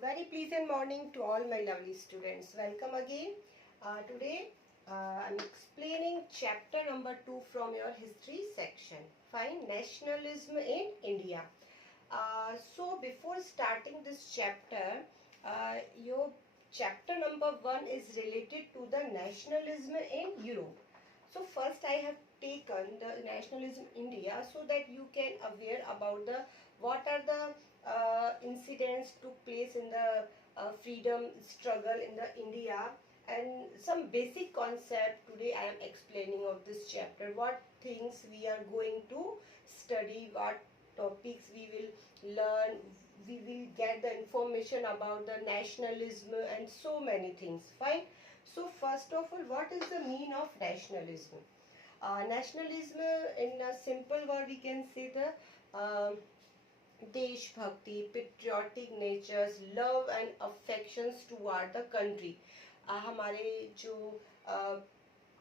Very pleasant morning to all my lovely students. Welcome again. Today I'm explaining chapter number 2 from your history section. Fine, nationalism in India. So before starting this chapter, your chapter number 1 is related to the nationalism in Europe. So first I have taken the nationalism India so that you can aware about the what are the incidents took place in the freedom struggle in the India, and some basic concept today I am explaining of this chapter. What things we are going to study, what topics we will learn, we will get the information about the nationalism and so many things. Fine. So first of all, what is the meaning of nationalism? Nationalism, in a simple word, we can say the देश भक्ति, patriotic natures, love and affections toward the country. हमारे जो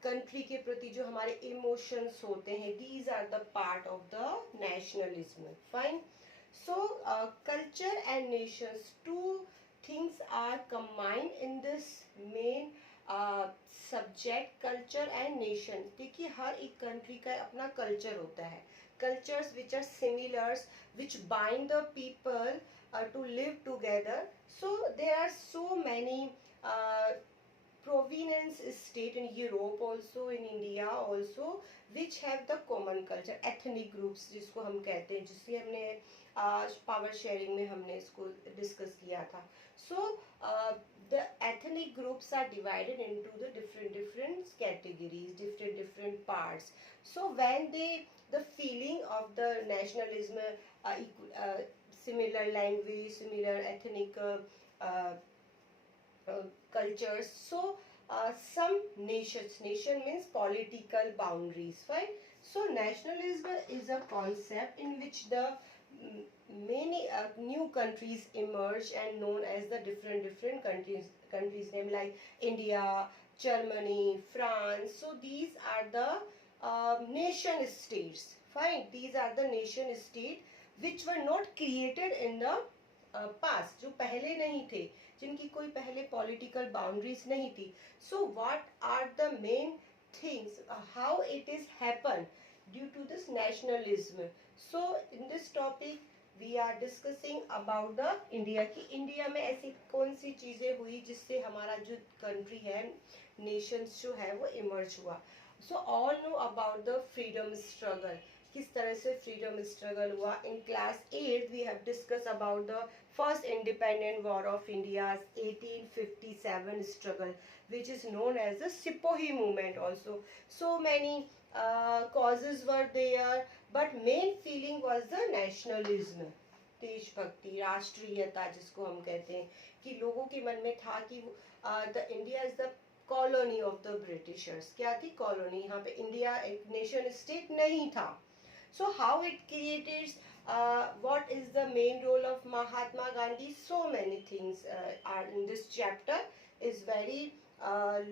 country के प्रति जो हमारे emotions होते हैं, these are the part of the nationalism. Fine. So culture and nations, two things are combined in this main subject, culture and nation. देखिए हर एक country का अपना culture होता है. Cultures which are similar, which bind the people to live together. So there are so many provenance state in Europe also, in India also, which have the common culture, ethnic groups जिसको हम कहते हैं, जिससे हमने power sharing में हमने इसको discuss किया था. So the ethnic groups are divided into the different categories, different parts. So when the feeling of the nationalism, similar language, similar ethnic cultures. So some nation means political boundaries, right? So nationalism is a concept in which the many new countries emerge and known as the different countries name like India, Germany, France. So these are the nation states. Fine, these are the nation states which were not created in the past, जो पहले नहीं थे, जिनकी कोई पहले political boundaries नहीं थी. So what are the main things, how it is happened due to this nationalism? So in this topic we are discussing about the India की इंडिया में ऐसी कौन सी चीजें हुई जिससे हमारा जो country है, nations जो है वो emerge हुआ. So all know about the freedom struggle. किस तरह से freedom struggle हुआ. In class 8 we have discussed about the first independent war of India's 1857 struggle, which is known as the Sipahi movement also. So many causes were there, but main feeling was the nationalism, देशभक्ति, राष्ट्रीयता जिसको हम कहते हैं, कि लोगों के मन में था कि the India is the colony of the Britishers. क्या थी? कॉलोनी. यहाँ पे इंडिया एक नेशन स्टेट नहीं था. So how it created, what is the main role of Mahatma Gandhi? So many things are in this chapter. Is very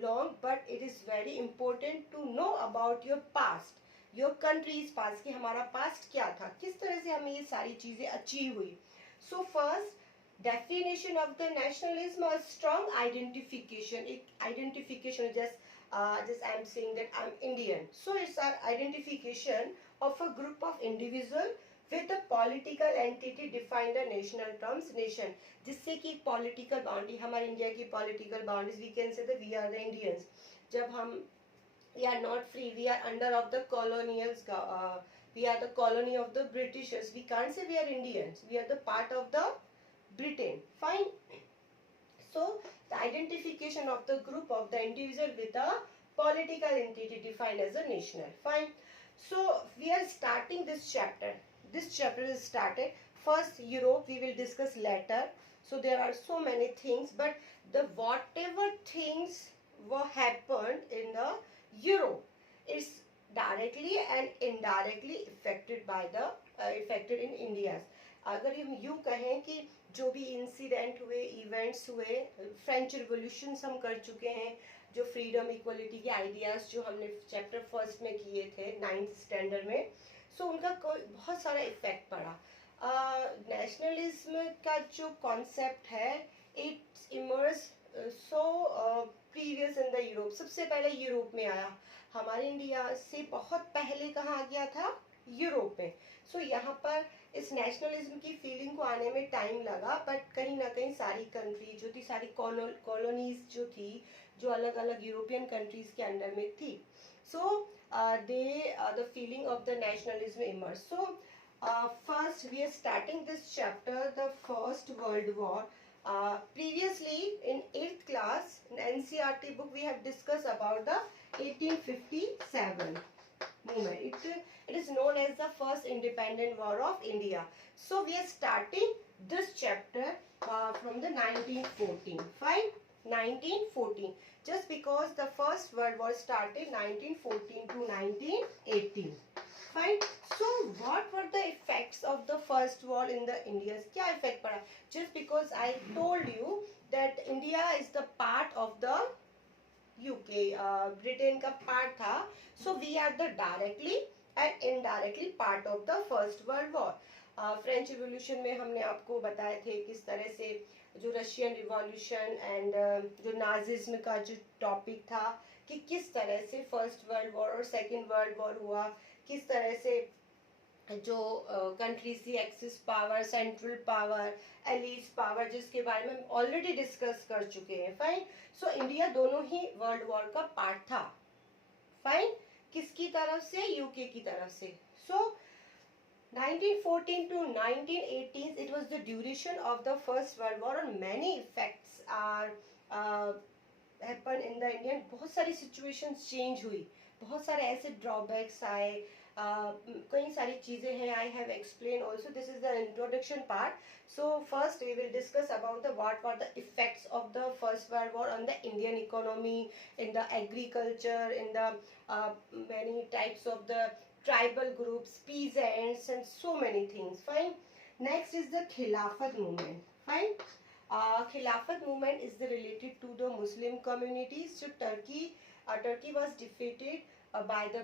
long, but it is very important to know about your past, your country's past, कि हमारा past क्या था, किस तरह से हमें ये सारी चीजें achieve हुई. So first, definition of the nationalism, a strong identification. Identification, just I'm saying that I'm Indian. So it's an identification of a group of individual with a political entity defined the national terms nation. जिससे कि political boundary, हमारे India की political boundaries, we can say that we are the Indians. जब हम we are not free, we are under of the colonials, we are the colony of the Britishers. We can't say we are Indians, we are the part of the Britain. Fine. So the identification of the group of the individual with a political entity defined as a national. Fine. So we are starting this chapter. This chapter is started. First Europe we will discuss later. So there are so many things, but the whatever things were happened in the Europe is directly and indirectly affected by the affected in India. अगर हम यूँ कहें कि जो भी incident हुए, events हुए, French revolution हम कर चुके हैं, जो फ्रीडम इक्वलिटी के आइडियाज जो हमने चैप्टर फर्स्ट में किए थे 9th स्टैंडर्ड में, सो उनका बहुत सारा इफेक्ट पड़ा. नेशनलिज्म का जो कॉन्सेप्ट है, it's immerse so previous in the Europe. सबसे पहले यूरोप में आया, हमारे इंडिया से बहुत पहले कहाँ आ गया था, यूरोप में. सो यहाँ पर इस नेशनलिज्म की फीलिंग को आने में टाइम लगा, बट कहीं ना कहीं सारी कंट्री जो थी, सारी कॉलोनीज जो थी, जो अलग अलग यूरोपियन कंट्रीज के अंडर में थी, सो the feeling of the nationalism emerged. So first we are starting this chapter, the First World War. Previously in 8th class in NCERT book we have discussed about the 1857 movement. It is known as the first independent war of India. So we are starting this chapter from the 1914. Fine, 1914. Just because the first world war started 1914 to 1918. Fine. So what were the effects of the first war in the India? क्या effect पड़ा? Just because I told you that India is the part of the UK, Britain का part था, so we are the directly and indirectly part of the first world war. French revolution में हमने आपको बताए थे किस तरह से जो रशियन रिवॉल्यूशन एंड जो नाजिज्म का जो टॉपिक था, कि किस तरह से फर्स्ट वर्ल्ड वॉर और सेकेंड वर्ल्ड वॉर हुआ, किस तरह से जो कंट्रीज थी, axis power, central power, allies power, जिसके बारे में हम ऑलरेडी डिस्कस कर चुके हैं. फाइन. सो इंडिया दोनों ही वर्ल्ड वॉर का पार्ट था. फाइन. किसकी तरफ से, यूके की तरफ से. सो 1914 to 1918 it was the duration of the first world war and many effects are happen in the Indian. बहुत सारी situations change हुई, बहुत सारे ऐसे drawbacks आए, कई सारी चीजें हैं. I have explained also. This is the introduction part. So first we will discuss about the what were the effects of the first world war on the Indian economy, in the agriculture, in the many types of the tribal groups, peasants, and so many things. Fine. Next is the Khilafah movement. Fine. Khilafah movement is related to the Muslim communities. So Turkey was defeated by the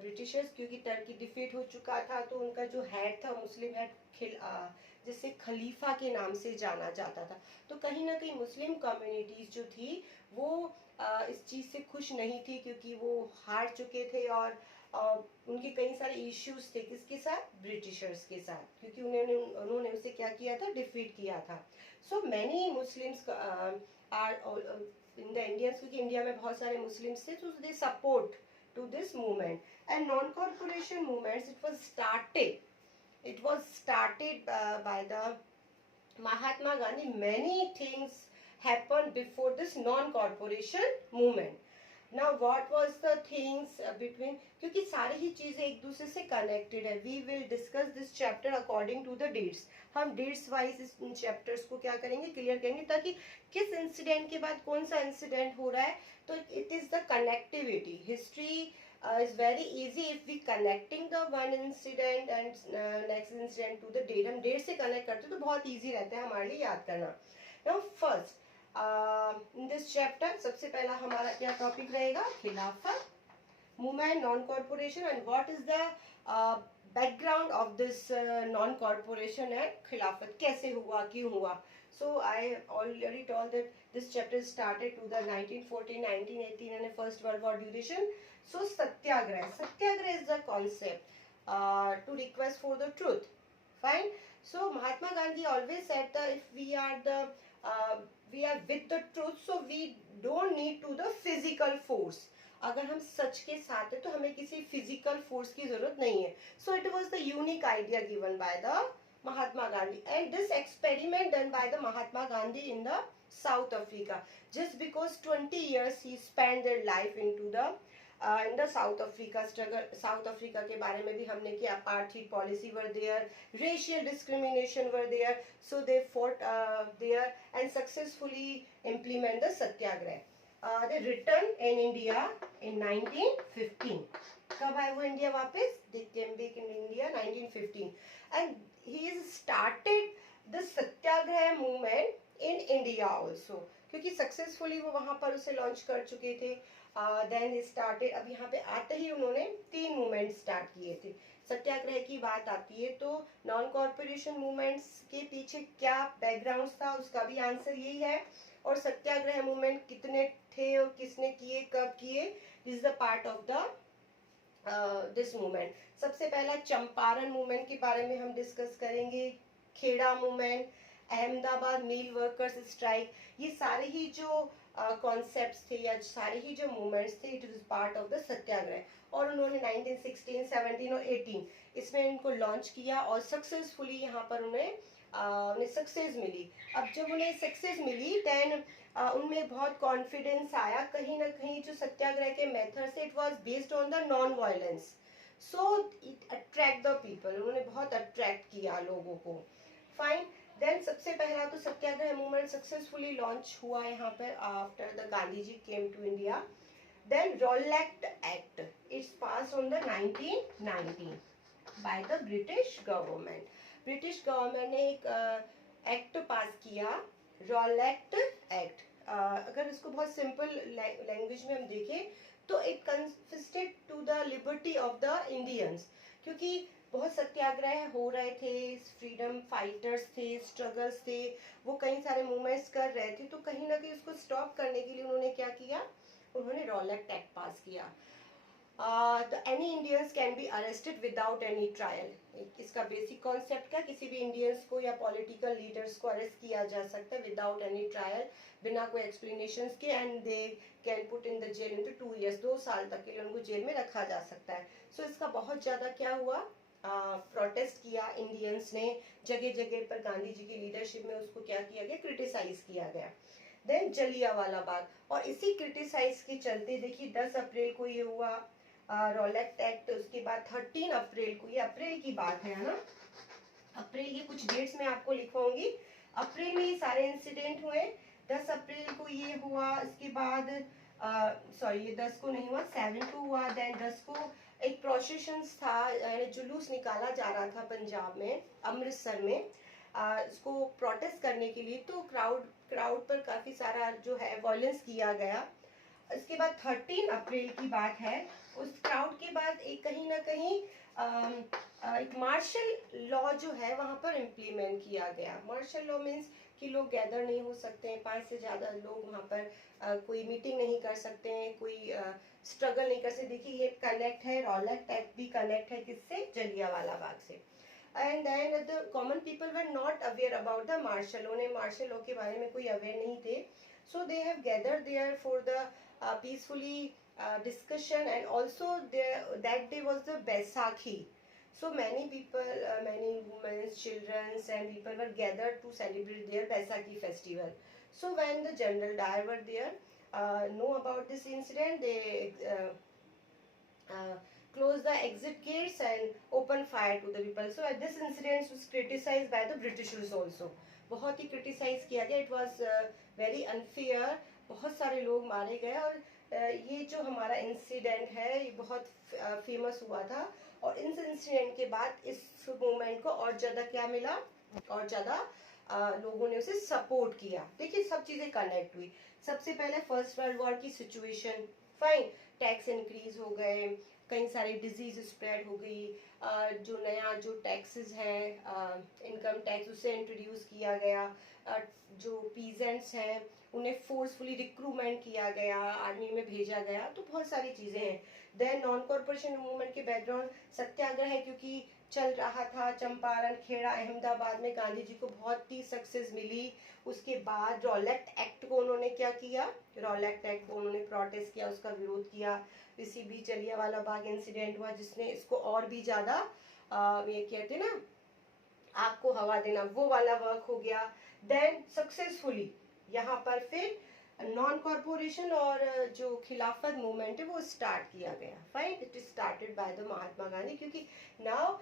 Britishers, क्योंकि Turkey defeat हो चुका था, तो उनका जो head था, मुस्लिम head, जिसे खलीफा के नाम से जाना जाता था. तो कहीं ना कहीं मुस्लिम कम्युनिटीज जो थी वो इस चीज़ से खुश नहीं थी, क्योंकि वो हार चुके थे और उनके कई सारे इश्यूज थे. किसके साथ, ब्रिटिशर्स के साथ, क्योंकि उन्होंने उसे क्या किया था, डिफीट किया था. So many Muslims are in the Indians, क्योंकि इंडिया में बहुत सारे मुस्लिम्स थे, तो they support to this movement. And non-corporation movements, it was started by the Mahatma Gandhi. Many things happened before this non-corporation movement. Now what was the things between, क्योंकि सारी ही चीजें एक दूसरे से कनेक्टेड है. We will discuss this chapter according to the dates. हम dates wise इस chapters को क्या करेंगे, क्लियर करेंगे, ताकि किस इंसिडेंट के बाद कौन सा इंसिडेंट हो रहा है. तो it is the connectivity. History is very easy if we connecting the one incident and next incident to the date. हम डेट से कनेक्ट करते तो बहुत इजी रहता है हमारे लिए याद करना. Now first in this chapter सबसे पहला हमारा क्या टॉपिक रहेगा, खिलाफत movement, non corporation, and what is the background of this non corporation and खिलाफत, कैसे हुआ, क्यों हुआ. So I already told that this chapter started to the 1914, 1918 and a First World War duration. So satyagrah is the concept to request for the truth. Fine. So Mahatma Gandhi always said that if we are with the truth, so we don't need to the physical force. अगर हम सच के साथ हैं तो हमें किसी physical force की जरूरत नहीं है. So it was the unique idea given by the Mahatma Gandhi, and this experiment done by the Mahatma Gandhi in the South Africa, just because 20 years he spent their life into the in the South Africa struggle. South Africa के बारे में भी हमने कि apartheid policy were there, racial discrimination were there, so they fought there and successfully implement the satyagrah. They returned in India in 1915. कब आए वो India वापस, they came back in India 1915, and he started the satyagraha movement in India also, क्योंकि successfully वो वहाँ पर उसे launch कर चुके थे. देन स्टार्टेड, अब यहाँ पे आते ही उन्होंने 3 मूवमेंट स्टार्ट किए थे. सत्याग्रह की बात आती है तो नॉन कॉर्पोरेशन मूवमेंट्स के पीछे क्या बैकग्राउंड था, उसका भी आंसर यही है। और सत्याग्रह मूवमेंट कितने थे और किसने किए, कब किए, this is the part of the this movement. सबसे पहला चंपारण मूवमेंट के बारे में हम डिस्कस करेंगे, Kheda movement, Ahmedabad mill workers strike, ये सारे ही जो कॉन्सेप्ट्स थे या सारे ही जो मूवमेंट्स थे it is part of the satyagraha. और उन्होंने 1916, 17 और 18 इसमें इनको लॉन्च किया और सक्सेसफुली यहाँ पर उन्हें सक्सेस मिली। अब जब उन्हें सक्सेस मिली देन उनमें बहुत कॉन्फिडेंस आया, कहीं ना कहीं जो सत्याग्रह के मेथड से it was based on the non violence, so it attract the people, उन्होंने बहुत अट्रैक्ट किया लोगों को। फाइन, देन सबसे पहला तो सत्याग्रह मूवमेंट सक्सेसफुली लॉन्च हुआ यहाँ पर after the Gandhi ji came to India. Then Rowlatt Act it's pass on the 1919 by the British government. British government ने एक एक्ट पास किया, रॉलेट एक्ट। अगर इसको बहुत सिंपल लैंग्वेज में हम देखें तो it consisted to the liberty of the Indians, क्योंकि बहुत सत्याग्रह हो रहे थे, फ्रीडम फाइटर्स थे, स्ट्रगल्स थे, वो कई सारे मूवमेंट्स कर रहे थे, तो कहीं ना कहीं उसको स्टॉप करने के लिए उन्होंने क्या किया, उन्होंने रॉलेट एक्ट पास किया। Any Indians can be arrested without any trial. इसका बेसिक कॉन्सेप्ट क्या, किसी भी इंडियंस को या पॉलिटिकल लीडर्स को अरेस्ट किया जा सकता है विदाउट एनी ट्रायल, बिना कोई एक्सप्लेनेशन के, and they can put in the jail into 2 years, 2 साल तक के लिए उनको जेल में रखा जा सकता है। सो इसका बहुत ज़्यादा क्या हुआ, प्रोटेस्ट किया इंडियंस ने, जगह जगह पर गांधी जी की लीडरशिप में उसको क्या किया गया, क्रिटिसाइज किया गया। देन जलियांवाला बाग, और इसी क्रिटिसाइज के चलते देखिए 10 अप्रैल को ये हुआ रॉलेट एक्ट, उसके बाद 13 अप्रैल को, ये अप्रैल की बात है ना, अप्रैल, ये कुछ डेट्स में आपको लिखवाऊंगी, अप्रैल में ये सारे इंसिडेंट हुए। 10 अप्रैल को ये हुआ, इसके बाद सॉरी ये 10 को नहीं हुआ, 7 को हुआ। देन 10 को एक प्रोसेशन था, जुलूस निकाला जा रहा था पंजाब में, अमृतसर में, इसको प्रोटेस्ट करने के लिए, तो क्राउड पर काफी सारा जो है वायलेंस किया गया। इसके बाद 13 अप्रैल की बात है, उस क्राउड के बाद एक कहीं ना कहीं एक मार्शल लॉ जो है वहां पर इम्प्लीमेंट किया गया। मार्शल लॉ मीन्स कि लोग गैदर नहीं हो सकते हैं, 5 से ज्यादा लोग वहां पर कोई मीटिंग नहीं कर सकते हैं, कोई स्ट्रगल नहीं कर सकते। देखिए ये कनेक्ट है, रॉलेट एक्ट भी कनेक्ट है किससे, जलियांवाला बाग से। And then the common people were not aware about the martial law, उन्हें मार्शल लॉ के बारे में कोई अवेयर नहीं थे, so they have gathered there for the peacefully discussion, and also that day was the Baisakhi, so many people, many women, children and people were gathered to celebrate their Baisakhi festival. So when the General Dyer were there, know about this incident, they closed the exit gates and opened fire to the people. So this incident was criticized by the Britishers also, बहुत he criticise किया गया, it was very unfair, बहुत सारे लोग मारे गए। और ये जो हमारा इंसिडेंट है ये बहुत फेमस हुआ था, और इस इंसिडेंट के बाद इस मूवमेंट को और ज़्यादा क्या मिला, और ज़्यादा लोगों ने उसे सपोर्ट किया। देखिए सब चीज़ें कनेक्ट हुई। सबसे पहले फर्स्ट वर्ल्ड वॉर की सिचुएशन, फाइन, टैक्स इंक्रीज हो गए, कई सारी डिजीज स्प्रेड हो गई, जो नया जो टैक्सेस है इनकम टैक्स उसे इंट्रोड्यूस किया गया, जो पीजेंट्स हैं उन्हें फोर्सफुली रिक्रूटमेंट किया गया, आर्मी में भेजा गया, तो बहुत सारी चीज़ें हैं। देन नॉन कॉर्पोरेशन मूवमेंट के बैकग्राउंड, सत्याग्रह है क्योंकि चल रहा था, चंपारण, खेड़ा, अहमदाबाद में गांधी जी को बहुत ही सक्सेस मिली। उसके बाद रॉलेट एक्ट को उन्होंने क्या किया, रॉलेट एक्ट को उन्होंने प्रोटेस्ट किया, उसका विरोध किया। इसी बीच जलियांवाला बाग इंसिडेंट हुआ जिसने इसको और भी ज्यादा ये कहते ना आग को हवा देना, वो वाला वर्क हो गया। देन सक्सेसफुली यहाँ पर फिर नॉन कॉर्पोरेशन और जो खिलाफत मूवमेंट है वो स्टार्ट किया गया। Fine, it is started by the Mahatma Gandhi, क्योंकि नाउ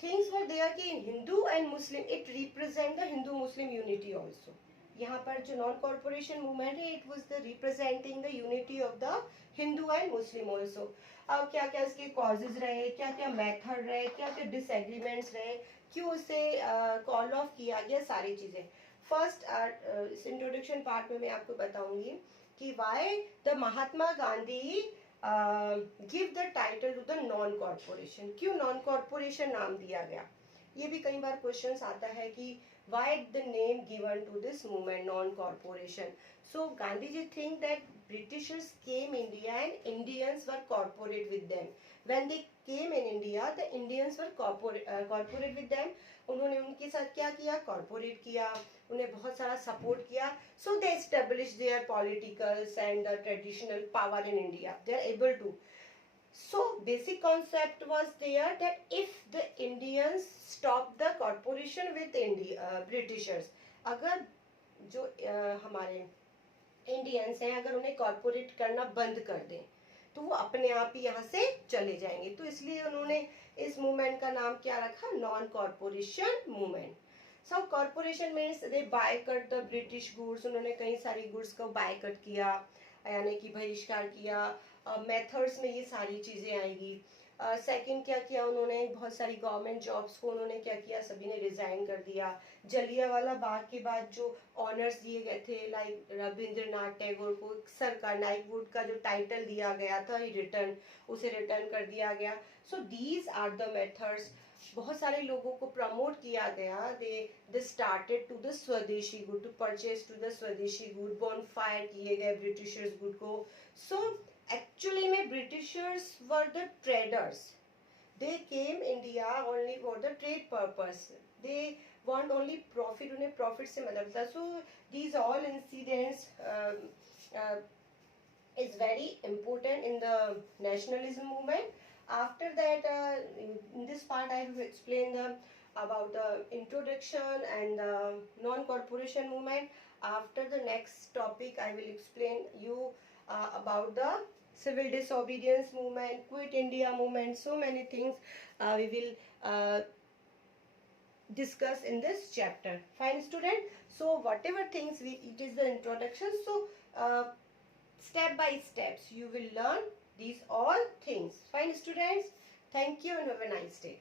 थिंग्स वर देयर कि Hindu and Muslim, it represent the Hindu Muslim unity also. यहाँ पर जो नॉन कॉर्पोरेशन मूवमेंट है it was the representing the unity of the Hindu and Muslim also. अब क्या क्या इसके कॉजेज रहे, क्या क्या मेथड रहे, क्या क्या डिसएग्रीमेंट्स रहे, क्यों उसे कॉल ऑफ किया गया, सारी चीजें। फर्स्ट इस इंट्रोडक्शन पार्ट में मैं आपको बताऊंगी कि why the Mahatma Gandhi give the title to the non corporation. क्यों नॉन कॉरपोरेशन नाम दिया गया? ये भी कई बार क्वेश्चन आता है कि why the name given to this movement non-corporation. So Gandhiji think that Britishers came India and Indians were corporate with them. When they came in India, the Indians were corporate with them. उन्होंने उनके साथ क्या किया? Corporate किया, उन्हें बहुत सारा support किया. So they established their politicals and the traditional power in India. They are able to. So basic concept was there that if the Indians stop the corporation with Britishers, अगर जो हमारे Indians हैं अगर उन्हें corporate करना बंद कर दें तो वो अपने आप ही यहाँ से चले जाएंगे. तो इसलिए उन्होंने इस मूवमेंट का नाम क्या रखा? Non corporation movement. सब corporation means they boycott the British goods. उन्होंने कई सारी गुड्स को बायकट किया, यानी कि बहिष्कार किया. मेथड्स में ये सारी चीज़ें आएगी. सेकंड क्या किया उन्होंने? बहुत सारी गवर्नमेंट जॉब्स को उन्होंने क्या किया? सभी ने रिजाइन कर दिया. जलियांवाला बाग के बाद जो ऑनर्स दिए गए थे, लाइक रविंद्रनाथ टैगोर को सरकार नाइटवुड का जो टाइटल दिया गया था रिटर्न, उसे रिटर्न कर दिया गया. So these are the methods. बहुत सारे लोगों को प्रमोट किया गया. They started to the swadeshi good, to purchase to the swadeshi good. Bonfire किए गए ब्रिटिशर्स गुड को. सो एक्चुअली में Britishers were the traders. They came India only for the trade purpose. They want only profit. उन्हें profit से मतलब था. So these all incidents is very important in the nationalism movement. After that, in this part I have explained about the introduction and the non-corporation movement. After the next topic I will explain you about the civil disobedience movement, quit India movement. So many things we will discuss in this chapter. Fine student. So whatever things it is the introduction. So step by steps you will learn these all things. Fine students. Thank you and have a nice day.